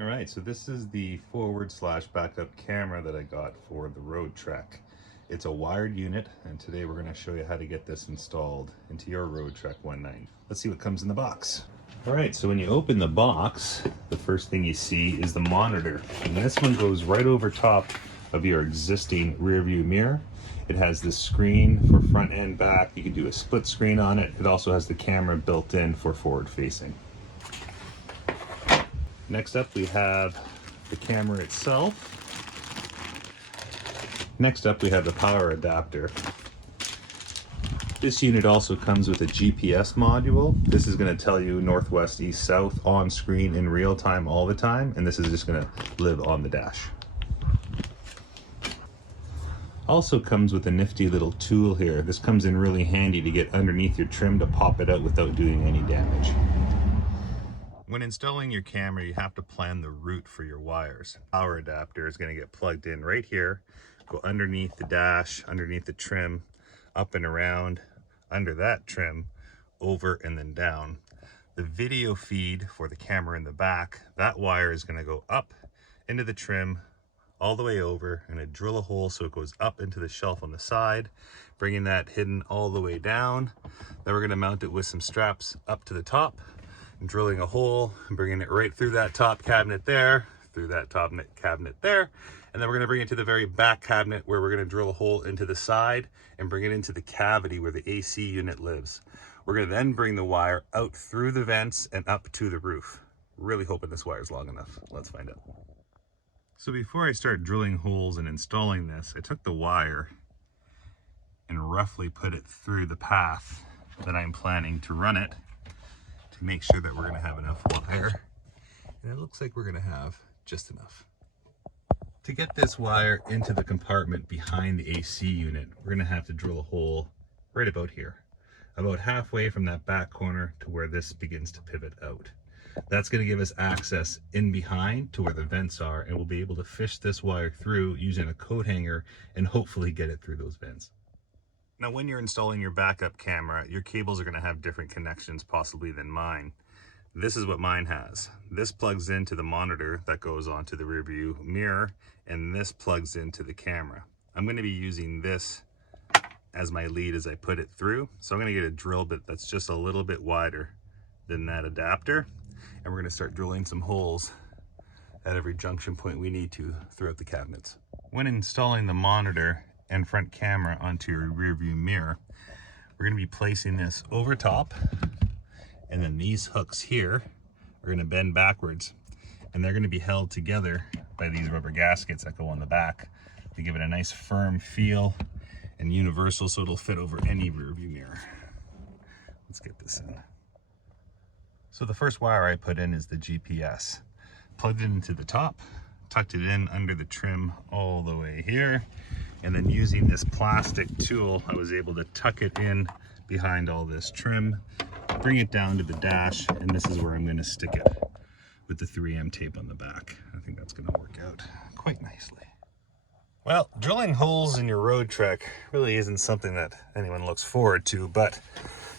All right, so this is the forward/backup camera that I got for the Roadtrek. It's a wired unit, and today we're going to show you how to get this installed into your Roadtrek 190. Let's see what comes in the box. All right, so when you open the box, the first thing you see is the monitor. And this one goes right over top of your existing rear view mirror. It has the screen for front and back. You can do a split screen on it. It also has the camera built in for forward facing. Next up, we have the camera itself. Next up, we have the power adapter. This unit also comes with a GPS module. This is going to tell you northwest, east, south on screen in real time all the time, and this is just going to live on the dash. Also comes with a nifty little tool here. This comes in really handy to get underneath your trim to pop it out without doing any damage. When installing your camera, you have to plan the route for your wires. Power adapter is going to get plugged in right here, go underneath the dash, underneath the trim, up and around, under that trim, over and then down. The video feed for the camera in the back, that wire is going to go up into the trim, all the way over, and drill a hole so it goes up into the shelf on the side, bringing that hidden all the way down. Then we're going to mount it with some straps up to the top, drilling a hole and bringing it right through that top cabinet there, through that top cabinet there, and then we're going to bring it to the very back cabinet where we're going to drill a hole into the side and bring it into the cavity where the AC unit lives. We're going to then bring the wire out through the vents and up to the roof. Really hoping this wire is long enough. Let's find out. So before I start drilling holes and installing this, I took the wire and roughly put it through the path that I'm planning to run it, to make sure that we're going to have enough wire, and it looks like we're going to have just enough. To get this wire into the compartment behind the AC unit, we're going to have to drill a hole right about here, about halfway from that back corner to where this begins to pivot out. That's going to give us access in behind to where the vents are, and we'll be able to fish this wire through using a coat hanger and hopefully get it through those vents. Now, when you're installing your backup camera, your cables are going to have different connections possibly than mine. This is what mine has. This plugs into the monitor that goes onto the rear view mirror, and this plugs into the camera. I'm going to be using this as my lead as I put it through. So I'm going to get a drill bit that's just a little bit wider than that adapter, and we're going to start drilling some holes at every junction point we need to throughout the cabinets. When installing the monitor and front camera onto your rear view mirror, we're going to be placing this over top, and then these hooks here are going to bend backwards, and they're going to be held together by these rubber gaskets that go on the back to give it a nice firm feel and universal, so it'll fit over any rear view mirror. Let's get this in. So the first wire I put in is the GPS. Plugged it into the top, tucked it in under the trim all the way here, and then using this plastic tool, I was able to tuck it in behind all this trim, bring it down to the dash, and this is where I'm going to stick it with the 3M tape on the back. I think that's going to work out quite nicely. Well, drilling holes in your Roadtrek really isn't something that anyone looks forward to, but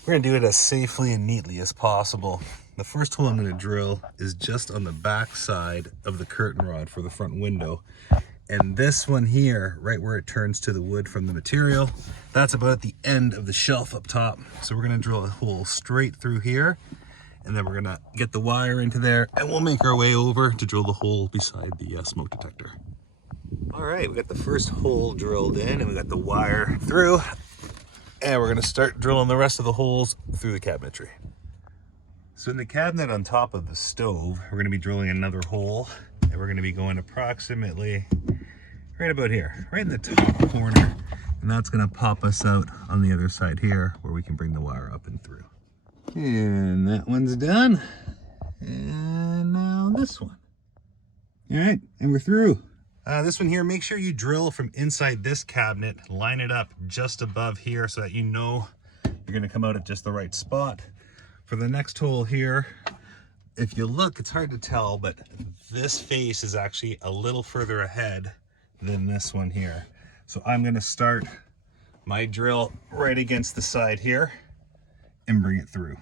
we're going to do it as safely and neatly as possible. The first hole I'm going to drill is just on the back side of the curtain rod for the front window. And this one here, right where it turns to the wood from the material, that's about at the end of the shelf up top. So we're going to drill a hole straight through here, and then we're going to get the wire into there, and we'll make our way over to drill the hole beside the smoke detector. All right, we got the first hole drilled in, and we got the wire through, and we're going to start drilling the rest of the holes through the cabinetry. So in the cabinet on top of the stove, we're going to be drilling another hole, and we're going to be going approximately right about here, right in the top corner, and that's going to pop us out on the other side here where we can bring the wire up and through. And that one's done, and now this one. All right, and we're through. This one here, make sure you drill from inside this cabinet, line it up just above here so that you know you're going to come out at just the right spot. For the next hole here, if you look, it's hard to tell, but this face is actually a little further ahead than this one here. So I'm going to start my drill right against the side here and bring it through.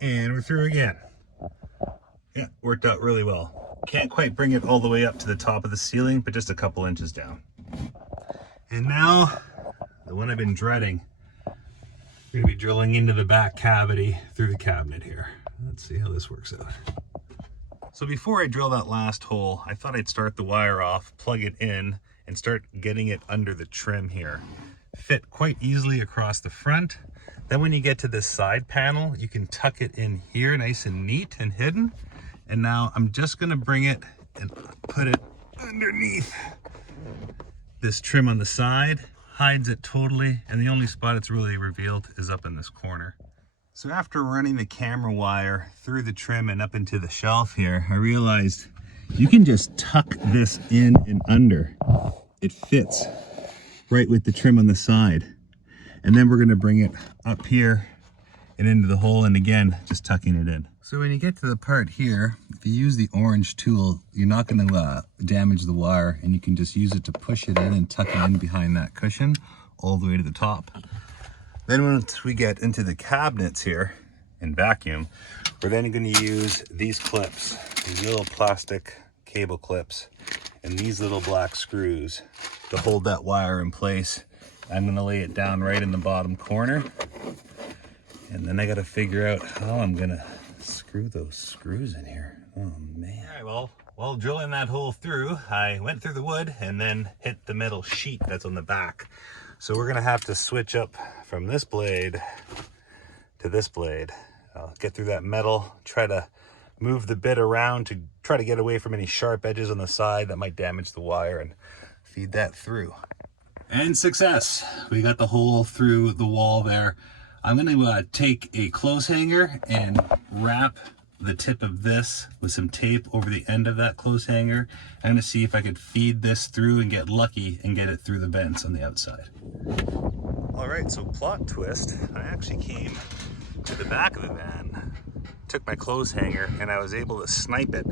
And we're through again. Yeah, worked out really well. Can't quite bring it all the way up to the top of the ceiling, but just a couple inches down. And now, the one I've been dreading. We're gonna be drilling into the back cavity through the cabinet here. Let's see how this works out. So before I drill that last hole, I thought I'd start the wire off, plug it in, and start getting it under the trim here. Fit quite easily across the front. Then when you get to this side panel, you can tuck it in here nice and neat and hidden. And now I'm just gonna bring it and put it underneath this trim on the side. Hides it totally, and the only spot it's really revealed is up in this corner. So after running the camera wire through the trim and up into the shelf here, I realized you can just tuck this in and under. It fits right with the trim on the side. And then we're gonna bring it up here and into the hole, and again, just tucking it in. So when you get to the part here, if you use the orange tool, you're not gonna damage the wire, and you can just use it to push it in and tuck it in behind that cushion all the way to the top. Then once we get into the cabinets here and vacuum, we're then gonna use these clips, these little plastic cable clips, and these little black screws to hold that wire in place. I'm gonna lay it down right in the bottom corner, and then I gotta figure out how I'm gonna screw those screws in here. Oh man. All right, well, while drilling that hole through, I went through the wood and then hit the metal sheet that's on the back. So we're gonna have to switch up from this blade to this blade. I'll get through that metal, try to move the bit around to try to get away from any sharp edges on the side that might damage the wire, and feed that through. And success! We got the hole through the wall there. I'm gonna take a clothes hanger and wrap the tip of this with some tape over the end of that clothes hanger. I'm gonna see if I could feed this through and get lucky and get it through the vents on the outside. All right, so plot twist. I actually came to the back of the van, took my clothes hanger, and I was able to snipe it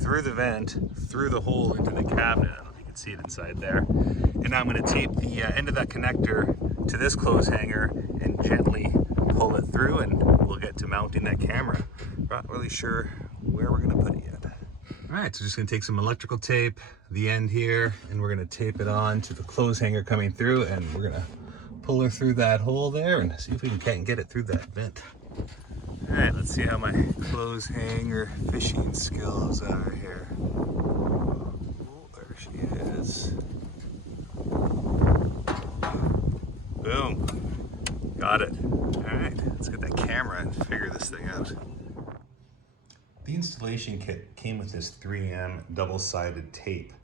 through the vent, through the hole into the cabinet. I don't know if you can see it inside there. And now I'm gonna tape the end of that connector to this clothes hanger and gently pull it through, and we'll get to mounting that camera. Not really sure where we're gonna put it yet. All right, so just gonna take some electrical tape, the end here, and we're gonna tape it on to the clothes hanger coming through, and we're gonna pull her through that hole there and see if we can get it through that vent. All right, let's see how my clothes hanger fishing skills are here. Oh, there she is. Boom, got it. All right, let's get that camera and figure this thing out. The installation kit came with this 3M double-sided tape.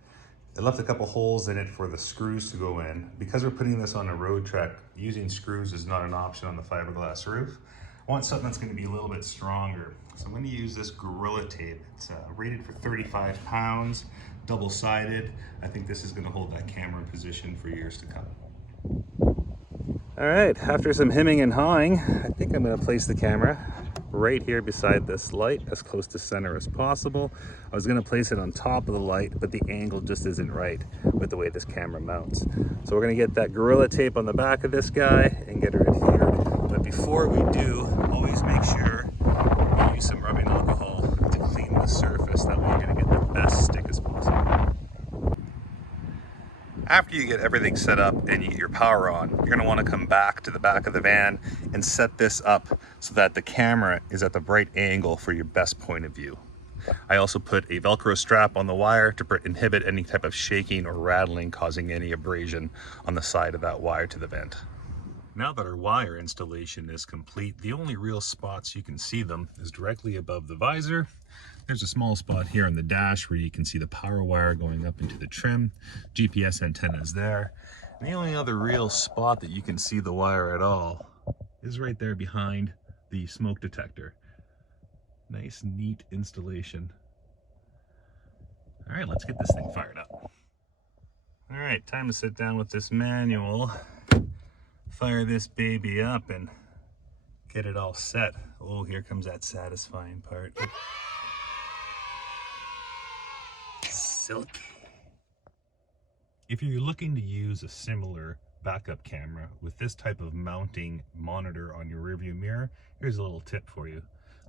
It left a couple holes in it for the screws to go in. Because we're putting this on a Roadtrek, using screws is not an option on the fiberglass roof. I want something that's going to be a little bit stronger. So I'm going to use this Gorilla tape. It's rated for 35 pounds, double-sided. I think this is going to hold that camera in position for years to come. All right, after some hemming and hawing, I think I'm going to place the camera right here beside this light, as close to center as possible. I was going to place it on top of the light, but the angle just isn't right with the way this camera mounts. So we're going to get that Gorilla tape on the back of this guy and get her adhered. But before we do, always make sure you use some rubbing alcohol to clean the surface. That way you're going to get the best stick as possible. After you get everything set up and you get your power on, you're going to want to come back to the back of the van and set this up so that the camera is at the right angle for your best point of view. I also put a Velcro strap on the wire to inhibit any type of shaking or rattling causing any abrasion on the side of that wire to the vent. Now that our wire installation is complete, the only real spots you can see them is directly above the visor. There's a small spot here on the dash where you can see the power wire going up into the trim. GPS antenna is there. And the only other real spot that you can see the wire at all is right there behind the smoke detector. Nice, neat installation. All right, let's get this thing fired up. All right, time to sit down with this manual, fire this baby up, and get it all set. Oh, here comes that satisfying part. Silky. If you're looking to use a similar backup camera with this type of mounting monitor on your rearview mirror, here's a little tip for you.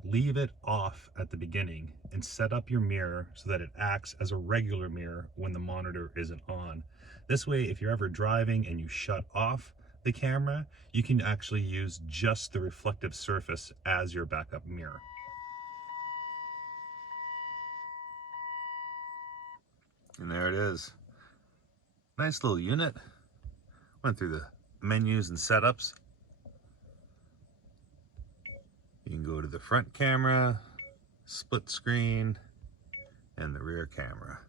leave it off at the beginning and set up your mirror so that it acts as a regular mirror when the monitor isn't on. This way, if you're ever driving and you shut off the camera, you can actually use just the reflective surface as your backup mirror. And there it is. Nice little unit. Went through the menus and setups. You can go to the front camera, split screen, and the rear camera.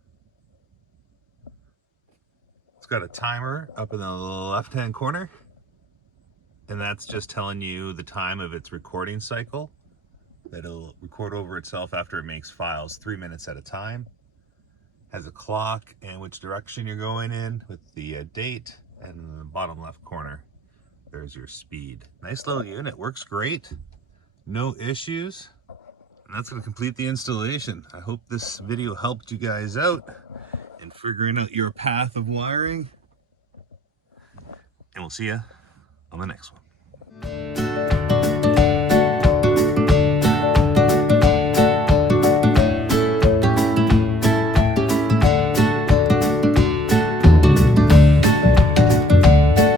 It's got a timer up in the left-hand corner, and that's just telling you the time of its recording cycle. That it'll record over itself after it makes files 3 minutes at a time. Has a clock and which direction you're going in with the date, and in the bottom left corner there's your speed. Nice little unit, works great, no issues. And that's going to complete the installation. I hope this video helped you guys out in figuring out your path of wiring, and we'll see you on the next one.